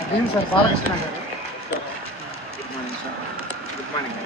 అదేం సార్ బాలకృష్ణ గారు. Good morning sir. Good morning.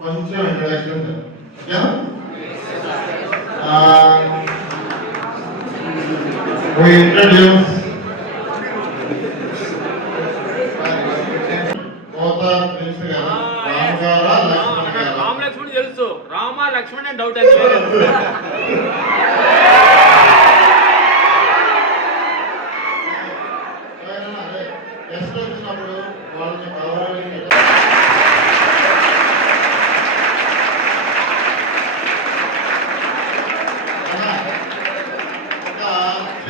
కొంచెం introduction we introduce Rama Lakshman తెలుసు, రామ లక్ష్మణ్ అని డౌట్ వచ్చినప్పుడు వాళ్ళని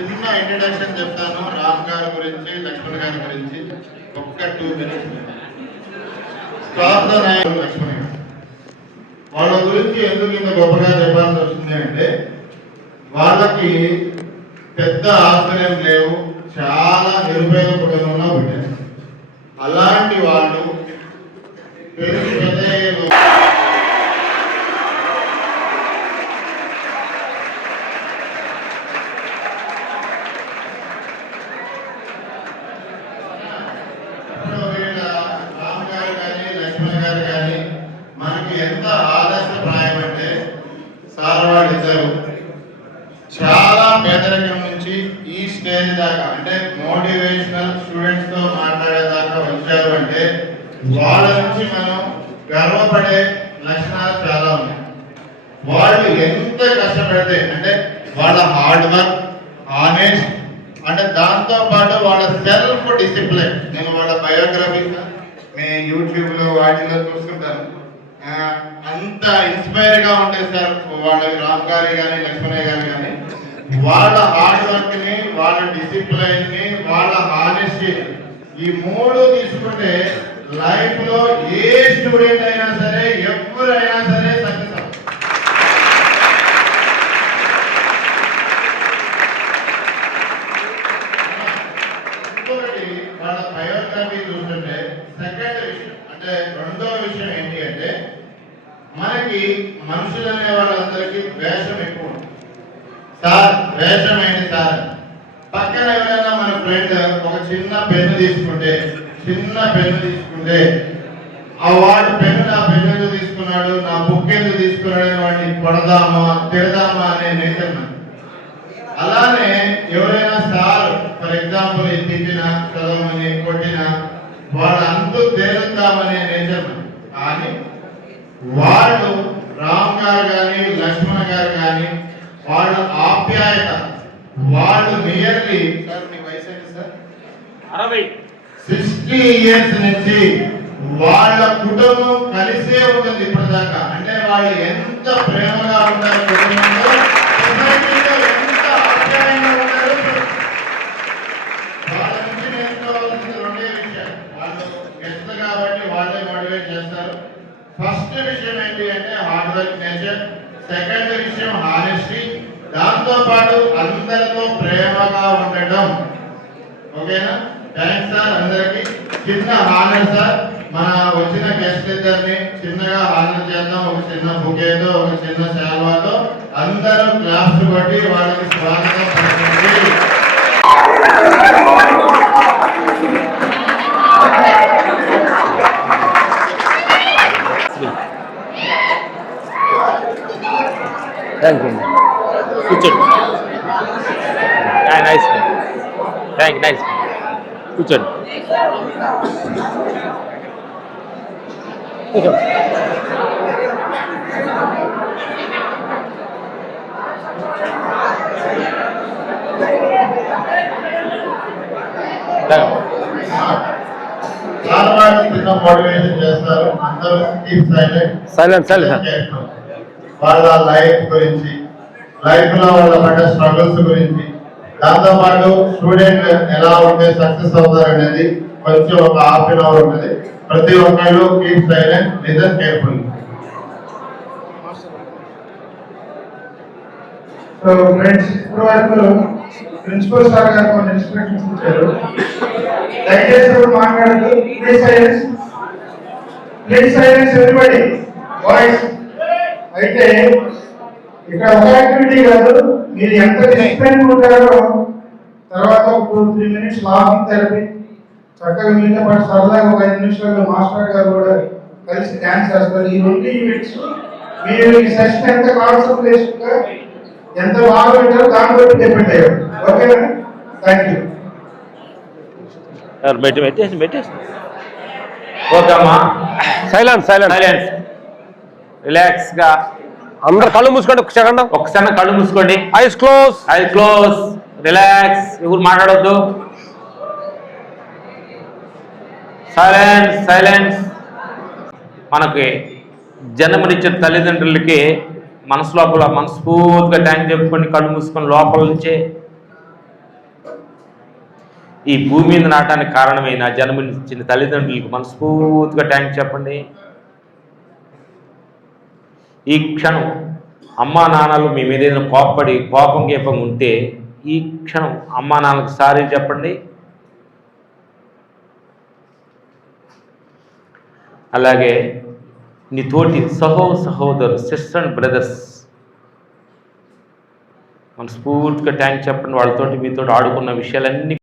చిన్న ఇంట్రడక్షన్ చెప్తాను రామ్ గారి గురించి, లక్ష్మణ్ గారి గురించి. ఒక్క 2 minutes. లక్ష్మణ్ వాళ్ళ గురించి ఎందుకు ఇంత గొప్పగా చెప్పాల్సి వస్తుంది అంటే, వాళ్ళకి పెద్ద ఆశ్రయం లేవు, చాలా నిరుపేద కుటుంబంలో పుట్టారు. అలాంటి వాళ్ళు పెద్ద ఎంత ఆదర్శప్రాయం అంటే, సార్ వాళ్ళిద్దరు చాలా పేదరికం నుంచి ఈ స్టేజ్ దాకా, అంటే మోటివేషనల్ స్టూడెంట్స్ తో మాట్లాడేదాకా వచ్చారు అంటే వాళ్ళ నుంచి మనం గర్వపడే లక్షణాలు చాలా ఉన్నాయి. వాళ్ళు ఎంత కష్టపడితే అంటే వాళ్ళ హార్డ్ వర్క్, ఆనెస్ట్, అంటే దాంతో పాటు వాళ్ళ సెల్ఫ్ డిసిప్లిన్. నేను వాళ్ళ బయోగ్రఫీ మీ యూట్యూబ్ లో వాటిలో చూస్తుంటాను, అంత ఇన్స్పైర్ గా ఉంటాయి సార్. వాళ్ళ రామ్ గారి కానీ లక్ష్మణయ్య గారి కానీ వాళ్ళ హార్డ్ వర్క్ ని, వాళ్ళ డిసిప్లైన్ ని, వాళ్ళ హానెస్టీ, ఈ 3 తీసుకుంటే లైఫ్ లో ఏ స్టూడెంట్ అయినా సరే, ఎవరైనా సరే సక్సెస్ అవుతారు. ఇంకొకటి వాళ్ళ బయోగ్రఫీ చూస్తుంటే సెకండ్ విషయం, అంటే రెండో విషయం ఏంటి అంటే, మనకి మనుషులు అనే వాళ్ళందరికీ వేషం ఎక్కువ. సార్ వేషం ఏంటి సార్? పక్కన ఎవరైనా మన ఫ్రెండ్ ఒక చిన్న పెన్ను తీసుకుంటే ఆ వాడి పెన్ను నా పెన్ను ఎందుకు తీసుకున్నాడు, నా బుక్ ఎందుకు తీసుకున్నాడు అని వాడిని కొడదామా తిడదామా అనే నేచర్. అలానే ఎవరైనా సార్ ఫర్ ఎగ్జాంపుల్ తిట్టినా, చదవమని కొట్టినా వాళ్ళు అంతూ తేలుద్దామనే నేచర్. కానీ వాళ్ళు రామ్ గారు కానీ లక్ష్మణ్ గారు కానీ వాళ్ళ ఆప్యాయత, వాళ్ళు నియర్లీ, సార్ మీ వయసు ఏంటి సార్? 60. 60 years నుంచి వాళ్ళ కుటుంబం కలిసే ఉంటుంది ఇప్పటిదాకా. అంటే వాళ్ళు ఎంత ప్రేమగా ఉంటారు కుటుంబంలో, సొసైటీలో ఎంత ఆప్యాయంగా ఉంటారు. వాళ్ళ నుంచి నేర్చుకోవాల్సిన రెండే విషయాలు. వాళ్ళు గెస్ట్ కాబట్టి వాళ్ళే మోటివేట్ చేస్తారు. ఫస్ట్ విషయం ఏంటి అంటే హార్డ్ వర్క్ నేచర్. సెకండ్ విషయం హానెస్టీ. దాంతో పాటు అందరితో ప్రేమగా ఉండటం. ఓకేనా? థ్యాంక్స్ సార్ అందరికి. చిన్న హానర్ సార్, మన వచ్చిన గెస్ట్ ఇద్దరిని చిన్నగా హానర్ చేద్దాం. ఒక చిన్న బుకేతో, ఒక చిన్న శాల్వాతో అందరూ క్లాప్స్ కొట్టి వాళ్ళకి స్వాగతం పలకండి. Thank you. కూర్చోండి. నైస్. Thank you. నైస్. కూర్చోండి. మోటివేషన్ చేస్తారు. అందరూ కీప్ సైలెంట్. వాళ్ళ లైఫ్ గురించి, లైఫ్ లో వాళ్ళ పడ్డ స్ట్రగుల్స్ గురించి, దాంతో పాటు స్టూడెంట్ ఎలా ఉంటే సక్సెస్ అవుతారు అనేది కొంచెం ఒక హాఫ్ అన్ అవర్ ఉంటుంది. ప్రతి ఒక్కళ్ళు keep silent, listen careful. So friends, ఇప్పుడు వరకు ప్రిన్సిపల్ సార్ గారు కొన్ని ఇన్స్ట్రక్షన్స్ ఇచ్చారు. దయచేసి మాట్లాడదు. Please silence everybody. వాయిస్ అయితే ఇక్కడ ఒక యాక్టివిటీ కాదు, మీరు ఎంత డిసిప్లిన్ ఉంటారో తర్వాత ఒక 2-3 minutes లాఫింగ్ థెరపీ, చక్కగా మీతో పాటు సరదాగా ఒక 5 నిమిషాలు మాస్టర్ గారు కూడా కలిసి డ్యాన్స్ చేస్తారు. ఈ 20 minutes మీరు ఈ సెషన్ ఎంత కాన్సన్ట్రేషన్ గా ఎంత బాగా వింటారో దాన్ని బట్టి డిపెండ్ అయ్యారు. ఓకేనా? Thank you. పెట్టేసి. ఓకే అమ్మా. సైలెన్స్. రిలాక్స్ గా అందరు కళ్ళు మూసుకోండి. ఒక సెకండ్. ఒకసారి కళ్ళు మూసుకోండి. Eyes close. రిలాక్స్. ఎవరు మాట్లాడొద్దు. సైలెన్స్. మనకి జన్మనిచ్చిన తల్లిదండ్రులకి మనసు లోపల మనస్ఫూర్తిగా థ్యాంక్ చెప్పుకొని కళ్ళు మూసుకొని లోపల నుంచే ఈ భూమి మీద నాటానికి కారణమైన జన్మనిచ్చిన తల్లిదండ్రులకు మనస్ఫూర్తిగా థ్యాంక్ చెప్పండి. ఈ క్షణం అమ్మా నాన్నలు మీ మీద ఏదైనా కోపం గీపం ఉంటే ఈ క్షణం అమ్మా నాన్నలకు సారీ చెప్పండి. అలాగే నీ తోటి సహోదరు సిస్టర్ అండ్ బ్రదర్స్ మనస్ఫూర్తిగా థ్యాంక్ చెప్పండి. వాళ్ళతోటి మీతో ఆడుకున్న విషయాలన్నీ